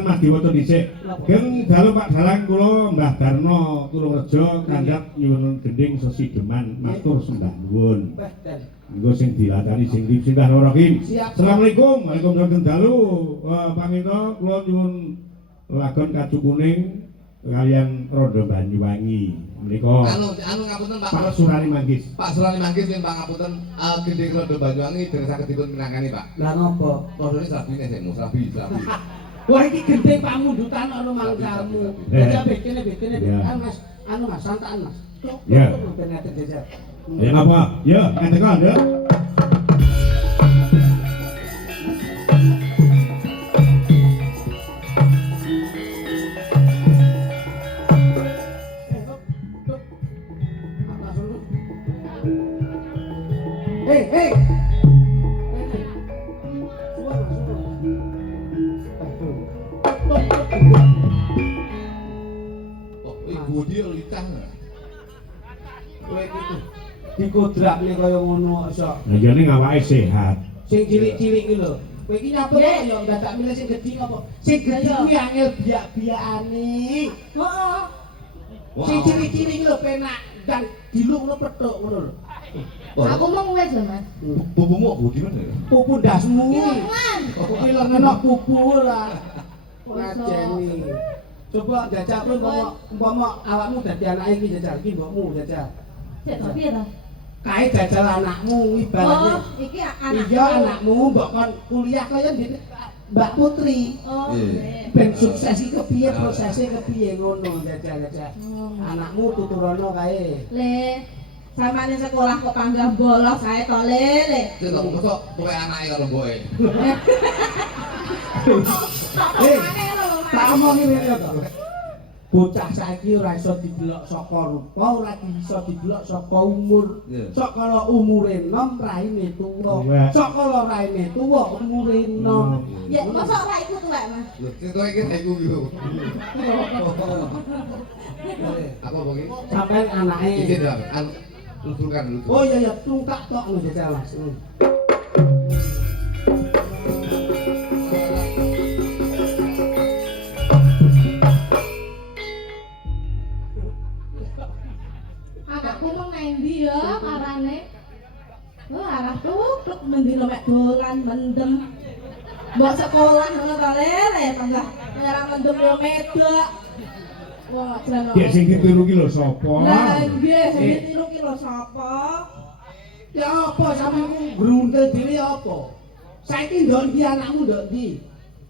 Mas diwaca dhisik. Geng dalu Pak Dalang kula Mbah Darno Tururejo kandhap nyuwun gending sesideman matur sembah nuwun. Nggo sing dilatari sing Bismillahirrahmanirrahim. Assalamualaikum. Waalaikumsalam dalu. Paminta kula nyuwun lagon kacu kuning kalian Rondo Banyuwangi. Menika anu ngapunten Pak. Pak Surani Manggis. Pak Surani Manggis yen pangapunten gending Rondo Banyuwangi dereng saged dipun minangkani Pak. Lah ngopo? Kodone slabine sik mu, slabi. Wah iki gendeng pamundutan ana mangkamu. Ya bekene Mas, anu Mas, santaan Mas. Ya. Ternyata jajal. Ya apa? Ya, ngetekan ya. Hei. Budi litah. Kowe iki dikodrakne kaya ngono iso. Lah jane awake sehat. Sing cilik-cilik iki lho. Kowe iki nyapa kok ya dadak milih sing gedhi apa? Sing gedhi kuwi angel biak-biakane. Heeh. Sing cilik-cilik iki lho penak dan diluk ngono pethuk ngono lho. Aku mau wis lho, Mas. Pupumu Budi mana? Pupu ndasmu. Jangan. Kuwi lho ngenok pupu ora. Ngajeni. Coba jajal kowe umpama awakmu dadi anake iki jajal iki mbokmu jajal. Sik to piye to? Kae jajal anakmu ibaratnya. Oh, iki anakku. Iya anakmu mbok kon kuliah kaya di Mbak Putri. Oh, Ben sukses iki kepiye prosesnya kepiye ngono jajal. Anakmu tuturono kae. Le, sampeyan sekolah kok panggah bolos ae to, Le. Sik kok mosok kowe anake karo mboke. Tak omongi ngene to. Bocah saiki ora iso didelok saka rupa, ora iso didelok saka umur. Sok kala umure enom raine tuwa. Sok kala raine tuwa umure enom. Ya, mosok ora iku tuwek, Mas. Lho, sing kowe iki iku lho. Apa pokoke? Sampeyan anake. Iki lho, luturkan dulu. Oh iya tungkak tok ngono jajal Mas. Anakku mung ngendi ya karane? Oh, arah tuk mendino mek dolan mendem. Mbok sekolah ngono to, Le, panggah ora mendem yo medok. Wah, jane. Dek sing ditiru ki lho sapa? Lah nggih, sing ditiru ki lho sapa? Ya apa sampeku grundel dhewe apa? Saiki ndon iki anakmu ndok ndi?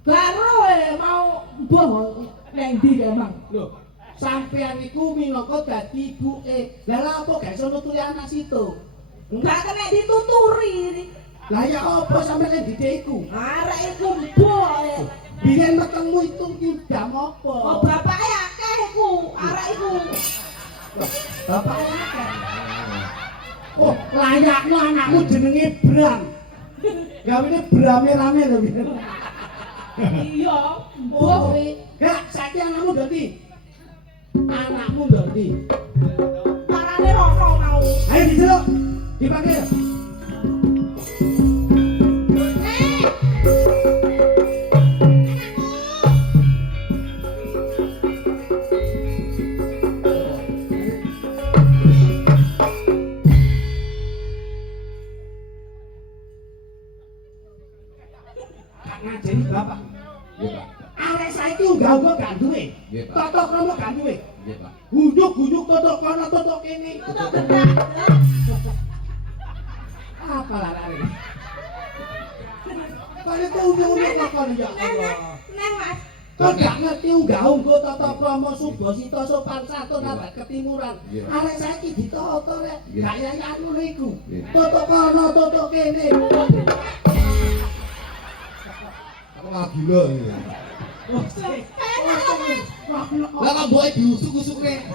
Baru mau mbuh nang ndi emang? Lho, sampean iku minangka dadi ibuke. Lah lha apa gak iso nuturi anak situ? Enggak kena dituturi. Lah ya apa sampeyan didik iku? Arek iku mbuh. Biyen metengmu itu ki jam apa? Oh, bapake akeh iku, arek iku. Bapaknya akeh. Oh, layakno anakmu jenenge Bram. Gawene brame-rame lho. Iya, mbuh kuwi. Gak saiki anakmu ndok ndi? Anakmu ndok ndi? Parane rono mau. Ayo diceluk. Dipanggil. Ngajeni bapak. Nggih, Pak. Arek saiki unggah-unggah gak duwe. Nggih, Pak. Totok kromo gak duwe. Nggih, Pak. Guyuk-guyuk totok kono totok kene. Tutuk gendak. Apa larane? Kali ku unik-unik kok kon ya Allah. Neng, Mas. Kok gak ngerti unggah-ungguh tata krama Subasita sopan santun abad ketimuran. Arek saiki ditata rek. Gak yayan ngono iku. Totok kono totok kene. Aku malah gila iki. Lah kok mboke diusuk-usukne.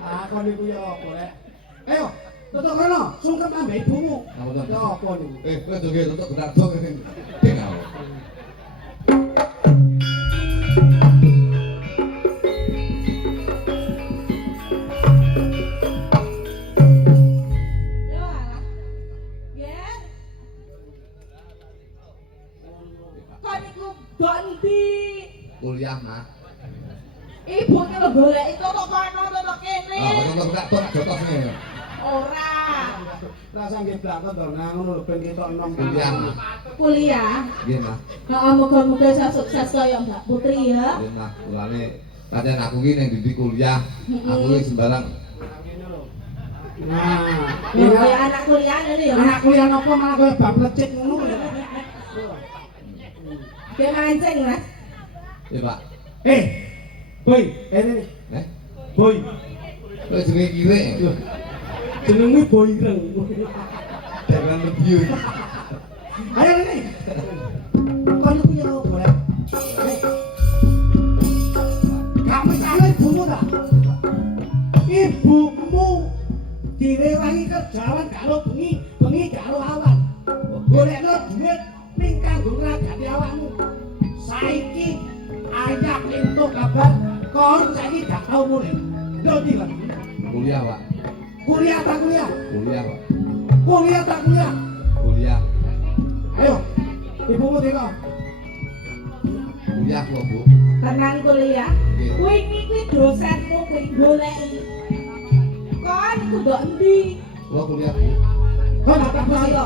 Ah kon niku ya apa rek? Ayo, totok kono, sungkem ambek ibumu. Ngapunten. Ya apa niku? Kowe nggih untuk gedak-gedok ngene. Dengar. Yo alah. Yen. Kon iku ndok ndi? kuliah mah. Ibu ki lho golek itu kok kono to kene. Kok gak tok jotosne. Ora. Rasa nggih blakon to nang ngono lho ben ketok enom Kuliah mah. Kuliah. Nggih mah. Heeh, muga-muga iso sukses kaya Mbak Putri ya. Nggih mah. Mulane pancen aku ki ning didik kuliah. Aku ki sembarang. Nah, Ya anak kuliah ini ya. anak kuliah napa malah koyo bab lecet ngono lho. Dia mancing, Mas. Ya, Pak. Boy, ini boy. Kok jenenge kirek. Jenengmu boy ireng. Jangan lebih. Ayo ini. Kon ku yo boleh. Kamu salah ibumu ta? Ibumu direwangi kerjaan karo bengi karo awan. Golekno duit ning kanggo ngragati awakmu. Saiki ayak entuk kabar kon saiki gak tau mulih. Lho ndi, Pak? Kuliah, Pak. Kuliah tak kuliah? Kuliah, Pak. Kuliah tak kuliah? Kuliah. Ayo. Ibumu teko. Kuliah kok, Bu. Tenan kuliah. Kuwi iki dosenmu kuwi goleki. Kon iku ndok endi? Lo kuliah, Bu. Kon tak percaya.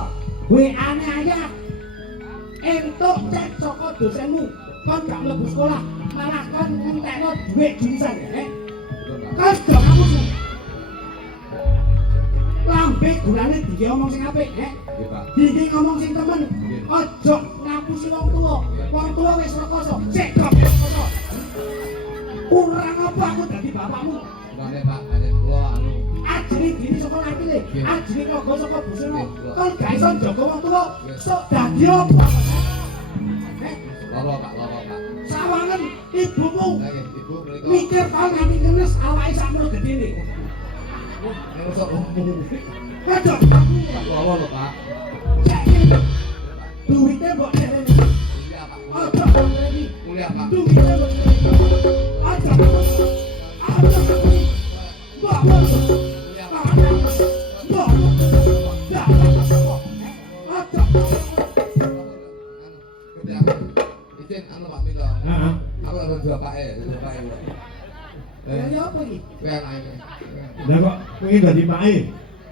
WA-ne ayak. Entuk cek saka dosenmu. Kon gak mlebu sekolah, malah kon ngentekno dhuwit jurusan, ya. Kon do kamu. Lambe gulane dike omong sing apik, ya. Nggih, Pak. Dike ngomong sing temen. Aja ngapusi wong tuwa. Wong tuwa wis rekoso. Sik kok rekoso. Kurang apa aku dadi bapakmu? Mulane, Pak, pancen kula anu Ajine dini saka lakine. Ajine kok saka busune. Kon gak iso njaga wong tuwa. Sok dadi apa? loro, Pak, loro, Pak. Sawangen ibumu Nggih, Ibu mriko. mikir kok nganti ngenes awake sakmono gedene. Nek usah umum. Kadang Loro lho, Pak. duwite mbok dereni. Kuliah, Pak. Aja dereni. Kuliah, Pak. Duwite mbok dereni. Aja. Aja. Mbok. Kuliah, Pak. Mbok. Ya. Aja. Kerja aku. Izin anu Pak Milo. Heeh. Aku ada bapake, bapake. Ya apa iki? Kowe anake. Lah kok pengen dadi pake?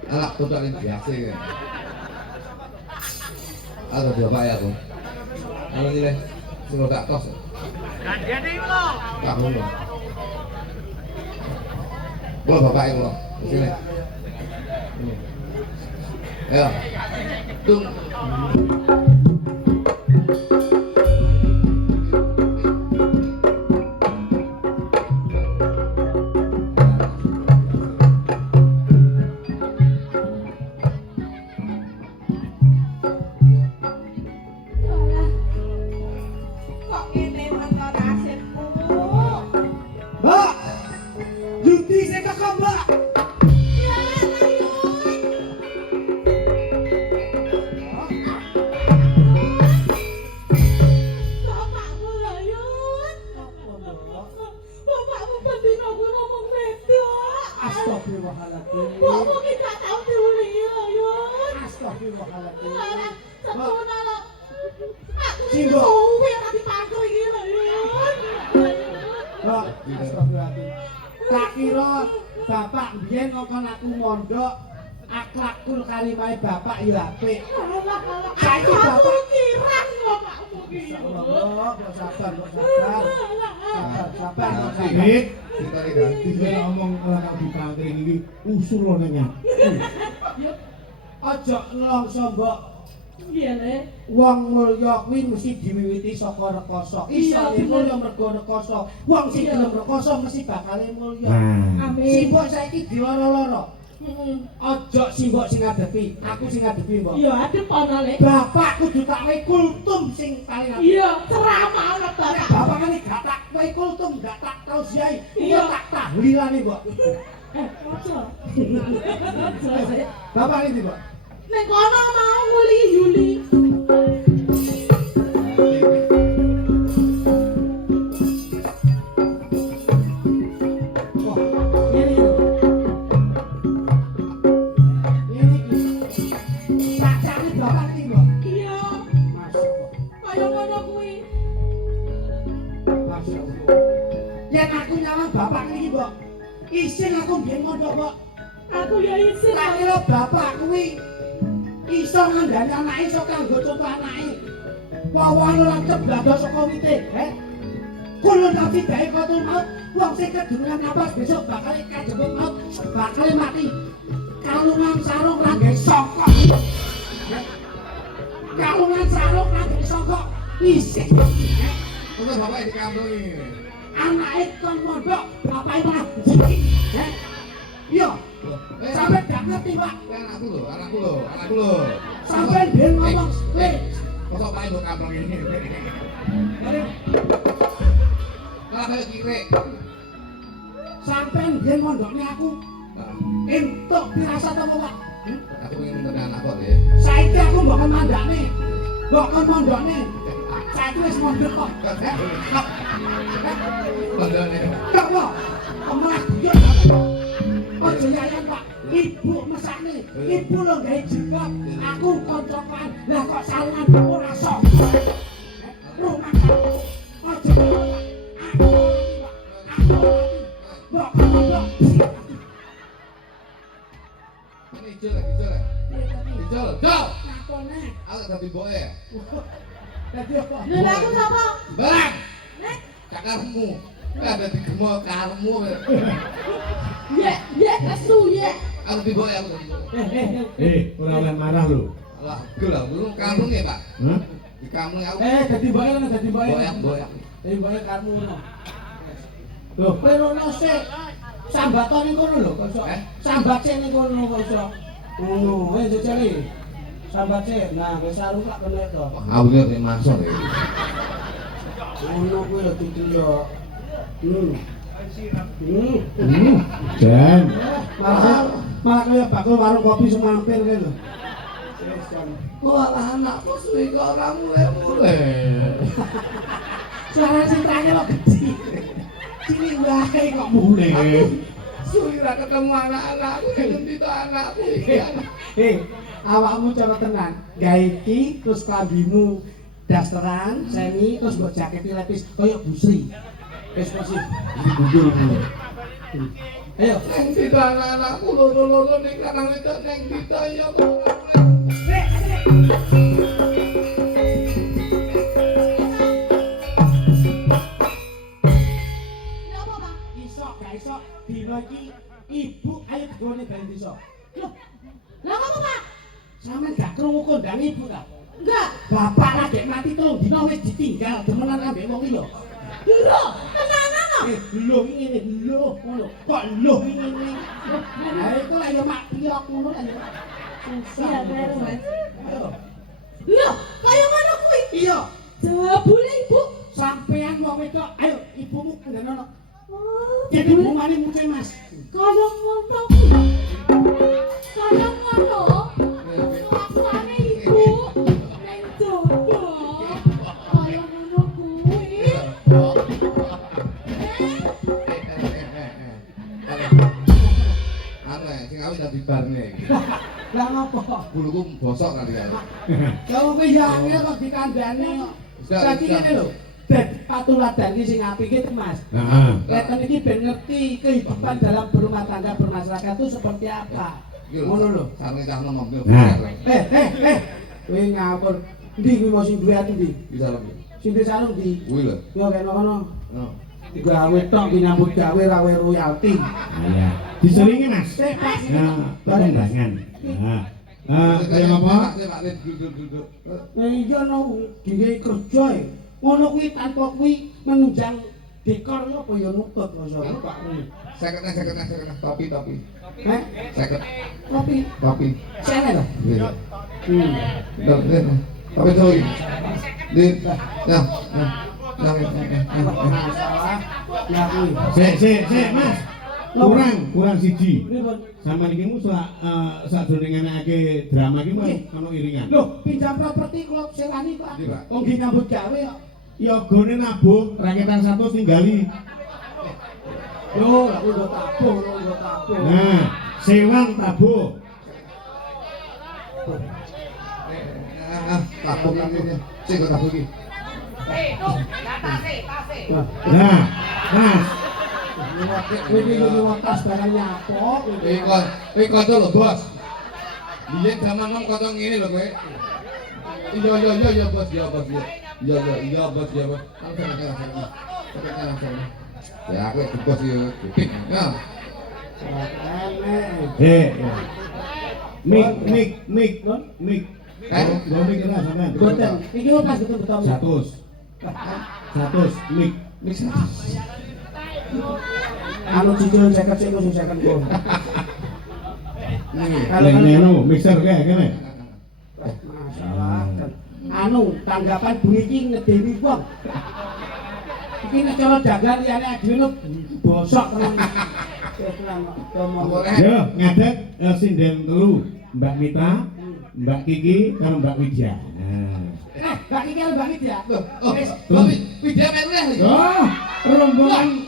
Anak total ini biasa ya. Ada bapake aku. Anu ini sing tak kos. Gantiane kula. Tak ngono. Kula bapake kula. Sini. Ayo. Tung. Kok ngene ana nasibku? Mbak. Judi sing teko, Mbak. Ya ayo. Bapakmu layut. Bapakmu pendino kuwi ngomong wedok. Astagfirullahaladzim. Bapakmu ki gak tau diulingi layut. Astagfirullahaladzim. Lah, semono lho. Aku Singgo. suwi ora dipangku iki layut. Mbak, astagfirullahaladzim. Tak kira bapak biyen ngongkon aku mondok, akhlakul karimahe bapak ya apik. Saiki bapak kirang bapakmu ki. Allah, kok sabar, kok sabar. Sabar, sabar. Dik, Kita iki ganti. iki ngomong ora kok dipangkring iki usul lho nang aku. Aja nlongso, Mbok. Iya, Le. Wong mulya kuwi mesti diwiwiti saka rekoso. Iso Iya, mulya mergo rekoso. Wong sing gelem rekoso mesti bakal mulya. Nah, Amin. Simbok saiki diloro-loro. Heeh. Aja simbok sing ngadepi, aku sing ngadepi, Mbok. Iya, adep ana, Le. Bapak kudu tak wehi kultum sing paling apik. Iya, ceramah ana bapak. Bapak kan gak tak wehi kultum, gak tak tausiai. Iya. Tak tahlilane, Mbok. Ojo. Bapak ini, Mbok. Nek kono mau nguli Yuli. Wah, ini. Ini. Cacane bapak iki, Mbok. Iya, Masyaallah. kaya ngono kuwi. Masyaallah. Yen aku nyawang bapak niki, Mbok. Isin aku mbiyen mondok, Mbok. Aku ya isin. Tak kira bapak kuwi iso ngandani anake iso kanggo contoh anake. Wawane lancep blado saka wite, Kulon tapi bae kotor maut, wong sing kedunungan napas besok bakal kajebut maut, bakal mati. Kalungan sarung rangge songkok. Kalungan sarung rangge songkok. Isih. Terus bapak di kampung ini. Anake kon mondok, bapake malah jeki. Iya. Sampai gak ngerti, Pak. Anakku lho. Sampai dia ngomong, Kosok paling di kampung ini. Malah kayak kiri. sampai dia mondoknya aku. Entuk pirasat apa, Pak? Aku ingin minta anak kok ya. Saiki aku mbok kon mandane. Mbok kon mondokne. Saiki wis mondok kok. Mondokne. Kok kok? Omah yo. Ojo yayan, Pak. Ibu mesakne. Ibu lho gawe jilbab. Aku koncokan. Lah kok salingan ora sok. Rumah kamu. Ojo. Aku. Mbok kon mondok. Ijol. Jol. Nakone. Aku dadi boke ya. Dadi apa? Lha aku sapa? Barang. Nek, Cakarmu. Ada di gemol karmu. ye asu ye. Aku dadi boke aku. Ora oleh marah lho. Lah, gila, lu kampung ya, Pak? Hah? Di kampung aku. Dadi boke ngono, dadi boke. Boyak. Dadi boke karmu ngono. Loh, perono sik. Sambaton ning kono lho, kok iso. Sambat sik ning kono kok iso. Ngono, jejeli. Sambat sik. Nah, wis sarung tak kena to. Awune nek masuk ya. Ngono kuwi lho Didi yo. Jan. Malah kaya bakul warung kopi semampir kae lho. Wah, anakku suwi kok ora mulai. Suara sing terakhir kok gede. Cilik wae kok mulai. Suwi ora ketemu anak-anakku, ngendi to anakku iki. Awakmu coba tenan. Gawe iki terus klambimu dasteran, semi terus mbok jaketi lepis koyo busri. Wis posisi. Gundul. Ayo. Ngendi to anak-anakku loro-loro ning kanang wedok ngendi to ya. Napa, Pak? Iso, gak iso. Dino iki ibu ayo digone ben iso. Loh, Lah apa, Pak? sampean gak krungu kondang ibu ta? Enggak. Bapak lagi mati telung dino wis ditinggal demenan ambek wong iki lho. Lho, tenanan lho. Lho ngene lho ngono. Kok lho ngene. Lah iku lek yo mak piyok ngono kan yo. Susah. Iya, bener, Mas. Ayo. Lho, kaya ngono kuwi. Iya, Jebule Ibu. sampean wong wedok, ayo ibumu kendenono. Oh, Jadi bungane muncul Mas. kaya ngono kuwi. Kaya ngono. Kelakuane Ibu ning jowo. Kaya ngono kuwi. Sing awit dadi barne. Lah ngopo? Buluku bosok kali ya. Lah wong piyange kok dikandani kok. Dadi ngene lho. Dadi patuladan iki sing apik iki Mas. Heeh. Leten iki ben ngerti kehidupan dalam berumah tangga bermasyarakat itu seperti apa. Ngono lho. Sareng cah ngomong yo. Nah. Kowe ngawur. Ndi kuwi mau sing duwe ati ndi? Bisa lebih. Sing duwe sarung ndi? Kuwi lho. Yo kene kono. No. Gawe tok ki nyambut gawe rawe royalti. Iya. Diseringi, Mas. Sik, Mas. Nah, pengembangan. Nah. Kayak apa? Pak Lin duduk. Iya no, digawe kerja e. Ngono kuwi tanpa kuwi menunjang dekor apa ya nutut kok Pak. Seket topi. Heh, Seket kopi. Sene lho. Iya. Tapi tuh. Din. Nah. Masalah. Ya kuwi. Sik, Mas. Kurang siji. Pripun? Sama iki mu sadurunge anake drama iki ono iringan. Loh, pinjam properti kula sewani Pak. Iya, Pak. Wong nggih nyambut gawe kok. Ya gone nabuh rakitan 100 tinggali. Yo, lha kuwi nggo tabuh. Nah, sewang tabuh. Tabuk iki. Sing tabuk iki. Tuh, tase. Nah, Mas. Ini tas barangnya apa? Kowe kanca lho, Bos. Biyen zaman nom kanca ngene lho kowe. Iya bos, iya bos. Langsung. Ya aku bos ya. Ya. Mik. Gua mik kena sampean. Boten, iki pas betul-betul. 100 mik. Anu cicil 50 sing khusus 50 kon. Leng mixer kae kene. Masalah. Anu tanggapan bunyi iki ngedeni wong. Iki nek cara dagang liyane adine bosok tenan. Yo, ngadet sinden telu, Mbak Mitra, Mbak Kiki karo Mbak Widya. Nah. Mbak Kiki karo Mbak Widya. Wis, Widya melu ya. Oh, rombongan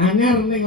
anyar ning